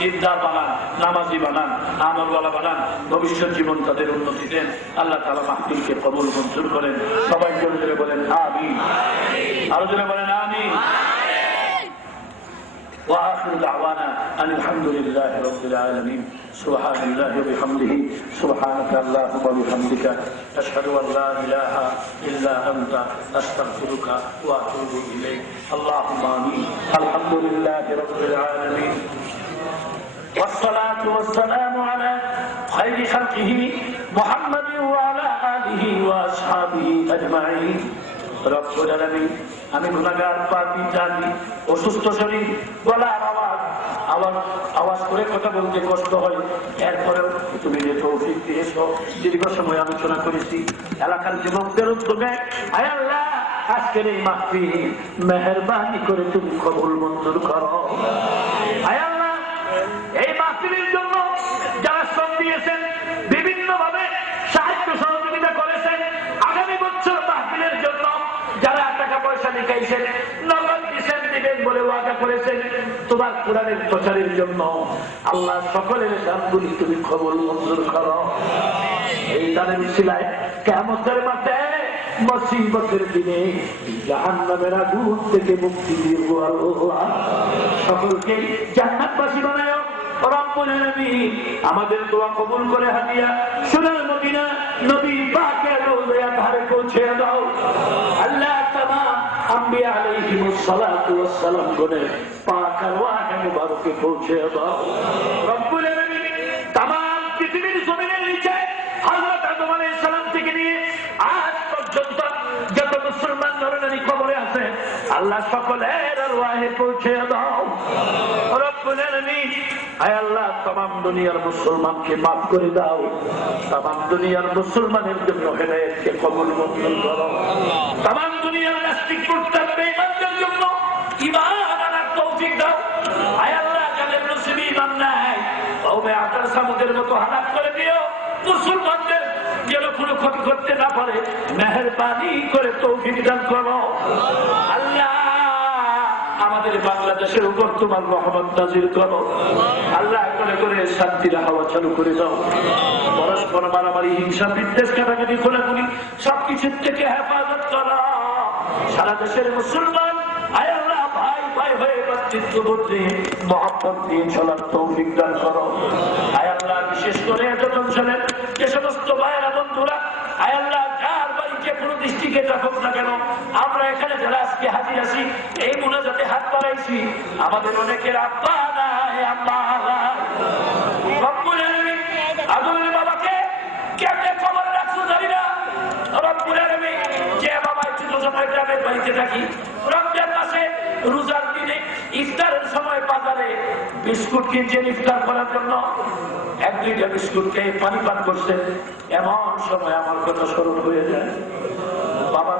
দিনদার বানান, নামাজি বানান, আমলওয়ালা বানান, ভবিষ্যৎ জীবন তাদের উন্নতি দেন। আল্লাহ তাআলা মাহফিলকে কবুল মঞ্জুর করেন। সবাই জোরে জোরে বলেন আমিন। আরো জোরে বলেন আমিন। وآخر دعوانا أن الحمد لله رب العالمين. سبحان الله وبحمده سبحانك اللهم وبحمدك أشهد أن لا إله إلا أنت أستغفرك وأتوب إليك. اللهم آمين. الحمد لله رب العالمين والصلاة والسلام على خير خلقه محمد وعلى آله وأصحابه أجمعين. রব্বুল আলামিন, আমি গুনাহগার, পাপী, জানি, অসুস্থ শরীর, গলার আওয়াজ করে কথা বলতে কষ্ট হয়, এরপরেও তুমি যে তৌফিক দিয়েছো, দীর্ঘ সময় আলোচনা করেছি এলাকার যুবকদের উদ্যোগে। আয় আল্লাহ, আজকের এই মাহফিল মেহেরবানি করে তুমি কবুল মঞ্জুর করো। আয় আল্লাহ, এই মাহফিলের জন্য যারা শ্রম দিয়েছেন, বিভিন্ন ভাবে সাহায্য সহযোগিতা করেছেন, আগামী বছর মাহফিলের জন্য যারা টাকা পয়সা লিখাইছেন, নগদ দিয়েছেন, দিবেন বলে ওয়াদা করেছেন তোমার কোরআনের প্রচারের জন্য, আল্লাহ সকলের দানগুলি তুমি কবুল মঞ্জুর করো। এই দানের উসিলায় কিয়ামতের মাঠে মুসিবতের দিনে জাহান্নামের আগুন থেকে মুক্তি দিও আল্লাহ। সকলকে জান্নাতবাসী বানাও রব্বুল আলামিন। আমাদের দোয়া কবুল করে হাদিয়া সোনার মদিনা নবী পাকের রওজায় ধারে পৌঁছে দাও আল্লাহ। তামাম আম্বিয়া আলাইহিমুস সালাতু ওয়াস সালাম গনে পাক আরওয়াহে মুবারকে পৌঁছে দাও রব্বুল আলামিন। তামাম পৃথিবীর জমিনের নিচে হযরত আদম আলাইহিস সালাম থেকে নিয়ে আজ পর্যন্ত যত মুসলমান নরনারী কবরে আছে, আল্লাহ সকলের আরওয়াহে পৌঁছে দাও রব্বুল আলামিন। আয় আল্লাহ, तमाम দুনিয়ার মুসলমানকে maaf করে দাও, तमाम দুনিয়ার মুসলমানের জন্য হেদায়েতকে কবুল মঞ্জুর করো, तमाम দুনিয়ার নাস্তিক মুরতাদ বেঈমানদের জন্য ঈমান আনার তৌফিক দাও। আয় আল্লাহ, যাদের নসিবে ঈমান নাই, কওমে আদ সামুদের মতো হালাক করে দিও। মুসলমানদের যেন কোনো ক্ষতি করতে না পারে মেহেরবানি করে তৌফিক দান করো আল্লাহ। আমাদের বাংলাদেশের উপর তোমার রহমত নাযিল করো আল্লাহ। করে করে শান্তির হাওয়া চালু করে দাও। পরস্পর মারামারি, হিংসা, বিদ্বেষ, কাটাকাটি, খোলাখুলি সবকিছুর থেকে হেফাজত করো সারা দেশের মুসলমান। আয় আল্লাহ, ভাই ভাই হয়ে ভ্রাতৃত্ববোধ দিয়ে মহব্বত দিয়ে চলার তৌফিক দান করো। আয় আল্লাহ, বিশেষ করে এত টেনশনের যে সমস্ত ভাইয়েরা বন্ধুরা, আয় আল্লাহ, যার বাড়িতে কোনো দৃষ্টিকে থাকুক না কেন, আমরা এখানে যারা আজকে হাজির আছি, এই মুনাজাতে হাত বাড়াইছি, আমাদের অনেকের আব্বা নাই, আম্মা নাই। রব্বুল আলামিন, আদমের বাবাকে কেমনে কবরে রাখছো জানি না। রব্বুল আলামিন, যে বাবা ছোট সময় গ্রামের বাড়িতে থাকি, রমজান মাসে রোজার দিনে ইফতারের সময় বাজারে বিস্কুট কিনছেন ইফতার করার জন্য, 1-2টা বিস্কুট খেয়ে পানি পান করছেন, এমন সময় আমার কথা স্মরণ হয়ে যায়। বাবা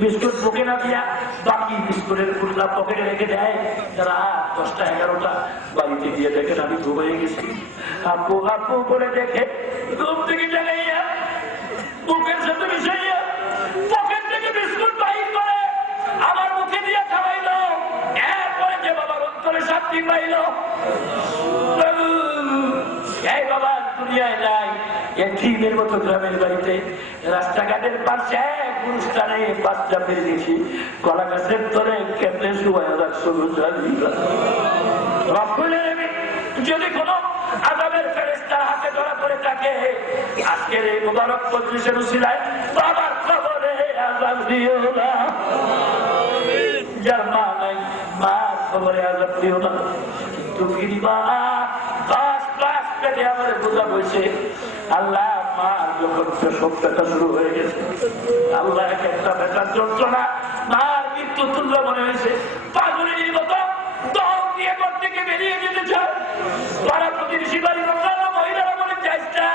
বিস্কুট মুখে না দিয়া বাকি বিস্কুটের খুলনা পকেটে রেখে দেয়। রাত 10টা-11টা বাড়িতে গিয়ে দেখেন আমি ঘুমিয়ে গেছি। আপু আপু করে দেখে ঘুম থেকে জাগাইয়া মুখের সাথে মিশাইয়া পকেট থেকে বিস্কুট বাহির করে আমার মুখে দিয়ে খাওয়াইল। এরপরে যে বাবার অন্তরে শান্তি পাইল। এই বাবা দুনিয়ায় নাই, এতিমের মতো গ্রামের বাড়িতে রাস্তাঘাটের পাশে পুরস্কারে বাচ্চা পেয়ে গেছি, কলা গাছের তলে কেটে শুয়ে রাখছো। যদি কোন আযাবের ফেরেশতার হাতে ধরা পড়ে থাকে, আজকের এই মুবারক মজলিসের উসিলায় বাবার কবরে আযাব দিও না। যার মা নাই, মার কবরে আযাব দিও না। তুমি মা আমার বোঝা বলছে আল্লাহ, মার যখন প্রসবটা শুরু হয়ে গেছে, আল্লাহ একটা বেটার যন্ত্রণা, মার মৃত্যু তুল্য মনে হয়েছে। পাগলের মতো দম দিয়ে ঘর থেকে বেরিয়ে যেতে চায়। পাড়া প্রতিবেশী বাড়ি মহিলারা বলে চাইটা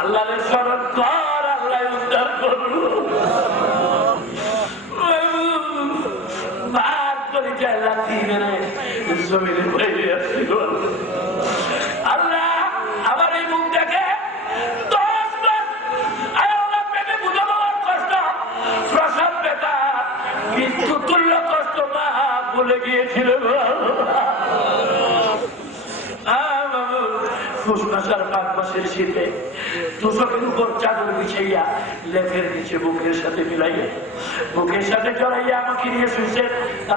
আল্লাহর স্মরণ কর, আল্লাহ উদ্ধার করল। মার করে যায় লাঠি মেরে জমিনে বাইরে আসছিল। আল্লাহ, আমার এই মুখটাকে 10 মাস আল্লাহ পেটে বুঝে দেওয়ার কষ্ট, প্রসব বেটা মৃত্যু তুল্য কষ্ট মা বলে গিয়েছিল। পুষ মাসের 5 মাসের শীতে তুষকের উপর চাদর বিছাইয়া লেফের নিচে বুকের সাথে মিলাইয়া বুকের সাথে জড়াইয়া আমাকে নিয়ে শুয়েছে।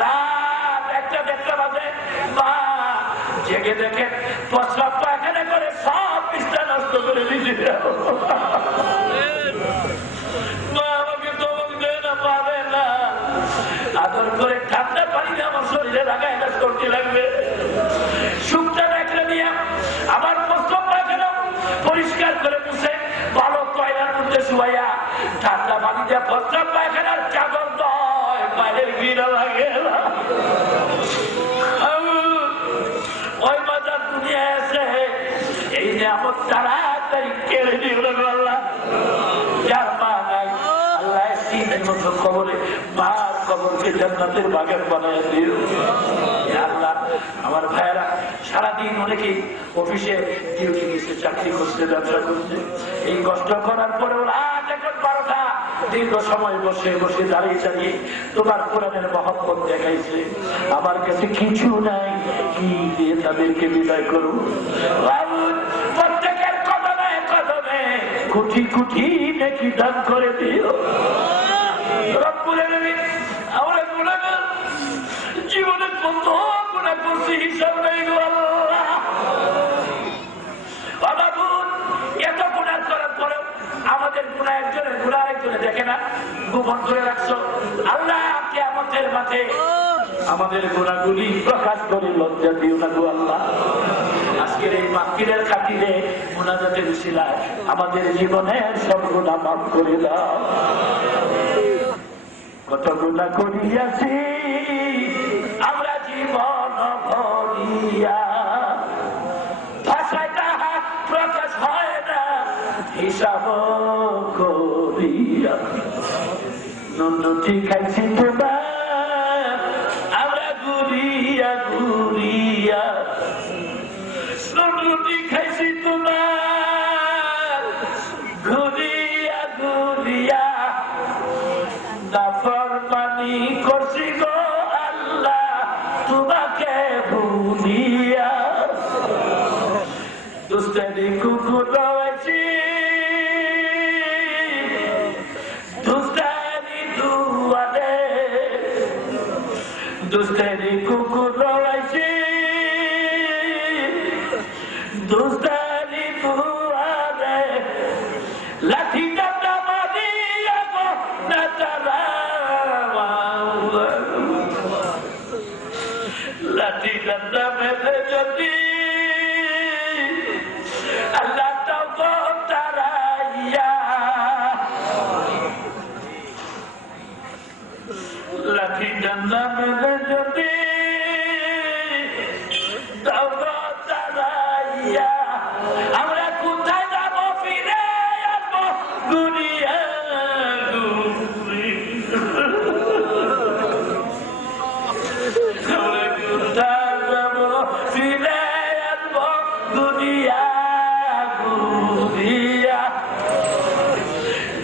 রাত 1টা বাজে মা জেগে দেখে প্রস্রাব পায়খানা করে সব বিছানা নষ্ট করে দিয়েছে। মা আমাকে দমক দেয় না, পারে না, আদর করে ঠান্ডা পানি আমার শরীরে লাগায় না, করতে লাগবে। সুখটা দেখলে নিয়ে আমার প্রস্রাব পায়খানা পরিষ্কার করে মুছে ভালো টয়লার মধ্যে শুয়াইয়া ঠান্ডা পানি দিয়ে প্রস্রাব পায়খানার চাদর নয় পায়ের গিরা লাগে ওই মাজার দুনিয়া আছে। এই নিয়ামত তাড়াতাড়ি কেড়ে দিল আল্লাহ। যার মা নাই আল্লাহ তিনের মতো কবরে মার কবরকে জান্নাতের বাগান বানায় দিল। আল্লাহ আমার ভাইয়েরা সারাদিন অনেকেই অফিসে ডিউটি গেছে, চাকরি করছে, ব্যবসা করছে, এই কষ্ট করার পরেও রাত 11-12টা দীর্ঘ সময় বসে বসে দাঁড়িয়ে তোমার কোরআনের মহব্বত দেখাইছে। আমার কাছে কিছু নাই, কি দিয়ে তাদেরকে বিদায় করুন। প্রত্যেকের কদমে কদমে কোটি কোটি নেকি দান করে দিও রব্বুল আলামিন। আমরা গুনাহগার, জীবনে কত গুনাহ করছি হিসাব নেই গো আল্লাহ। এত গুনাহ করার পরেও আমাদের গুনাহ একজনের গুনাহ আরেকজনে দেখে না, গোপন করে রাখছো। আল্লাহ কিয়ামতের মাঠে আমাদের গুনাহগুলি প্রকাশ করে লজ্জা দিও না গো আল্লাহ। আজকের এই মাহফিলের খাতিরে মুনাজাতের উসিলায় আমাদের জীবনের সব গুনাহ মাফ করে দাও। কত গুনাহ করিয়াছি আমরা জীবন ভরিয়া, ভাষায় তাহা প্রকাশ হয় না হিসাব করিয়া। নন্দটি খাইছি তোমার আমরা ঘুরিয়া ঘুরিয়া, নন্দটি খাইছি তোমার ঘুরিয়া ঘুরিয়া, নাফরমানি করছি গো আল্লাহ তোমাকে ভুলিয়া। দুস্তানি কুকুর রয়েছি, দুস্তানি দুয়ারে, দুস্তানি কুকুর রয়েছি, দুস্তানি দুয়ারে, লাঠি ডান্ডা মারিয়া গো না তারা, লাঠি ডান্ডা মেরে যদি আল্লাহ তাও গো তারাইয়া, লাঠি ডান্ডা মেরে যদি তাও গো তারাইয়া, আমরা কোথায় যাবো ফিরে আসবো দুনিয়া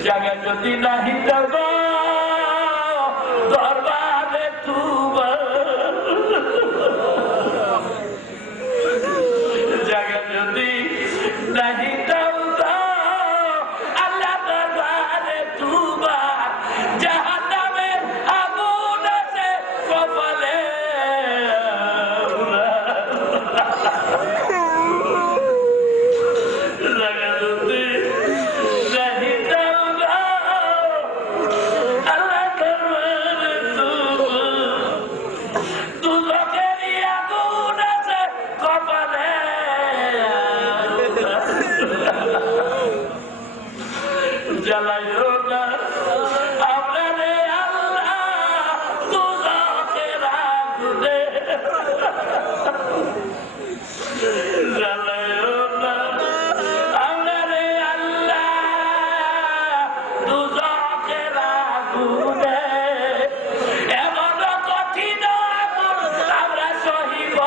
জায়গা যদি নাহি যাব দরবারে তোমার, জায়গা যদি নাহি যাব আল্লাহ দরবারে তোমার, জাহান্নামের আগুন আছে কপালে, জায়গা যদি নাহি জ্বালাইও না আপনারে আল্লাহ দুজকের আগুনে, জ্বালাইও না আপনারে আল্লাহ দুজকের আগুনে, এমন কঠিন আগুন আমরা সহিব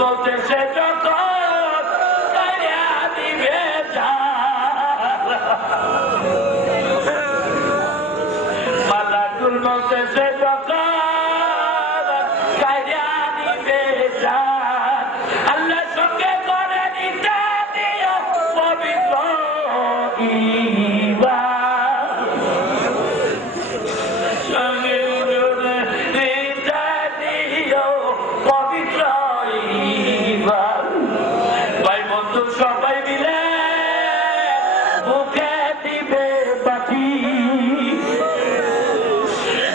বলতেছে যখন পবিত্র ঈমান। ভাই বন্ধু সবাই মিলে বুকে দিবে বাতি,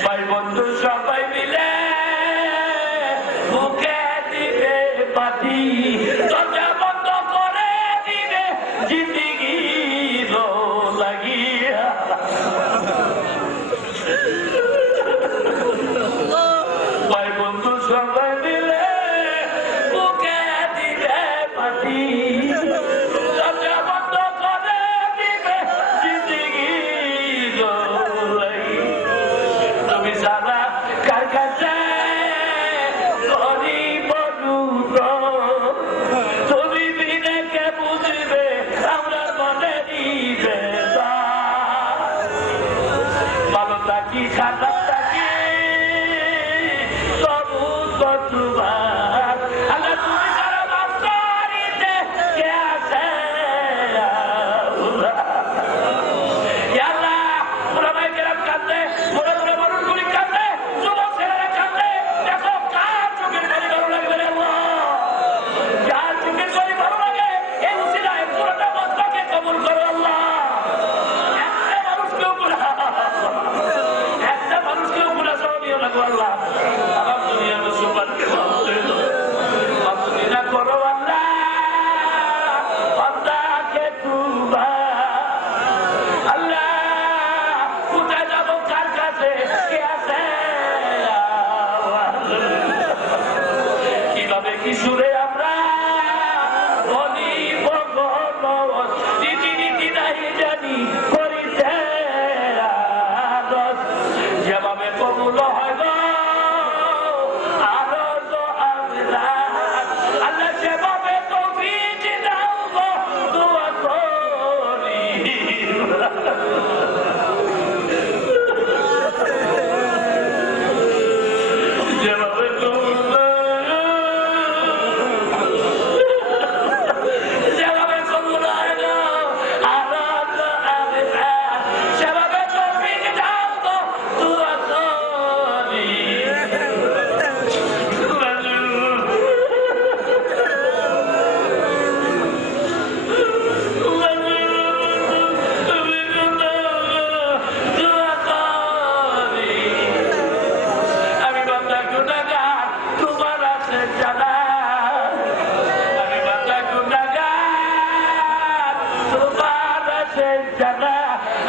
ভাই বন্ধু সবাই মিলে বুকে দিবে বাতি, দরজা বন্ধ করে দিবে জিন্দেগি লাগিয়া। ভাই বন্ধু সবাই মিলে বুকে দিবে বাতি, দরজা বন্ধ করে দিবে জিন্দেগি লাগিয়া। তুমি সারা কার কাছে গরিব রুদ্র, তুমি বিনে কে বুঝবে আমরা মনে দিবে। ভালো থাকি খারাপ থাকি তবু তো তোমার। আল্লাহ তুমি সারা বাস্তরিতে কে আছে? আল্লাহ পুরো ভাই কেরাম কাঁদে, পুরো পুরো মানুষগুলি কাঁদে, যুবক ছেলেরা কাঁদে। দেখো কার চোখের পানি ভালো লাগবে রে আল্লাহ, কার চোখের পানি ভালো লাগে এই উসিলায় পুরোটা মতকে কবুল করো আল্লাহ। একটা মানুষকেও গুনাহ সহনীয় লাগো আল্লাহ। আমার দুনিয়ার মুসলমানকে আপনি না করো আল্লাহ, আল্লাহকে তুবা। আল্লাহ কোথায় যাবো, কার কাছে কে আছে, কিভাবে কি সুরে আমরা বলি ভগবান নীতি নীতি নাই জানি করিতে যেভাবে কবুল হয় গো আরো তো আমরা আল্লাহ সেভাবে তৌফিক দাও গো দোয়া করি। যেভাবে যেভাবে কবুল হয় গো আরো তো আমরা সেভাবে তৌফিক দাও গো দোয়া করি। আমি বান্দা গুনাহগার, তোমার আছে জানা। আমি বান্দা গুনাহগার, তোমার আছে জানা।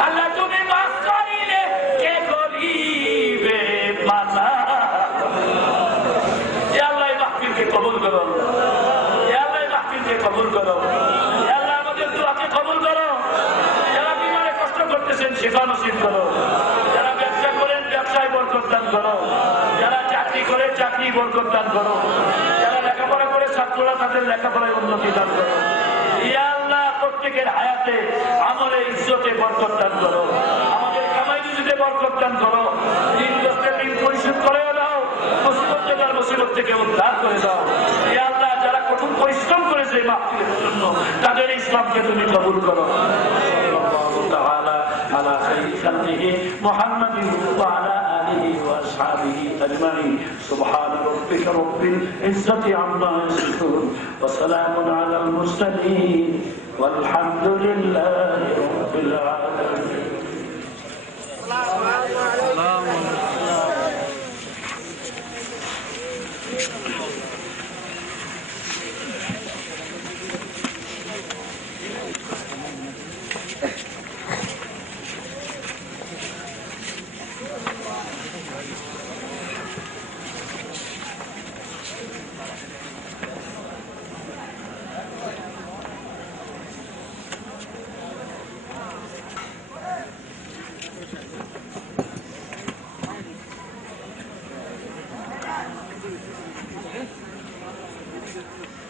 আল্লাহ তুমি মাফ করিলে কে করিবে মানা। ইয়া আল্লাহ এই মাহফিলকে কবুল করো, ইয়া আল্লাহ এই মাহফিলকে কবুল করো, ইয়া আল্লাহ আমাদের দোয়াকে কবুল করো। যারা বিমানে কষ্ট করতেছেন সেটা নসিব করো, যারা ব্যবসা করেন ব্যবসায় বরকত দান করো, যারা চাকরি করে চাকরি বরকত দান করো, যারা লেখাপড়া করে ছাত্ররা তাদের লেখাপড়ায় উন্নতি দান করো। ইয়া আল্লাহ প্রত্যেকের হায়াতে আমলে ইজ্জতে বরকত দান করো, আমাদের কামাই রুজিতে বরকত দান করো, ঋণগ্রস্তের ঋণ পরিশোধ করে দাও, মুসিবতের মুসিবত থেকে উদ্ধার করে দাও। ইয়া আল্লাহ যারা কঠোর পরিশ্রম করেছে মাহফিলের জন্য তাদের ইসলামকে তুমি কবুল করো। على خير خلقه محمد وعلى آله وأصحابه أجمعين سبحان ربك رب العزة عما يصفون وسلام على المرسلين والحمد لله رب العالمين. Thank you.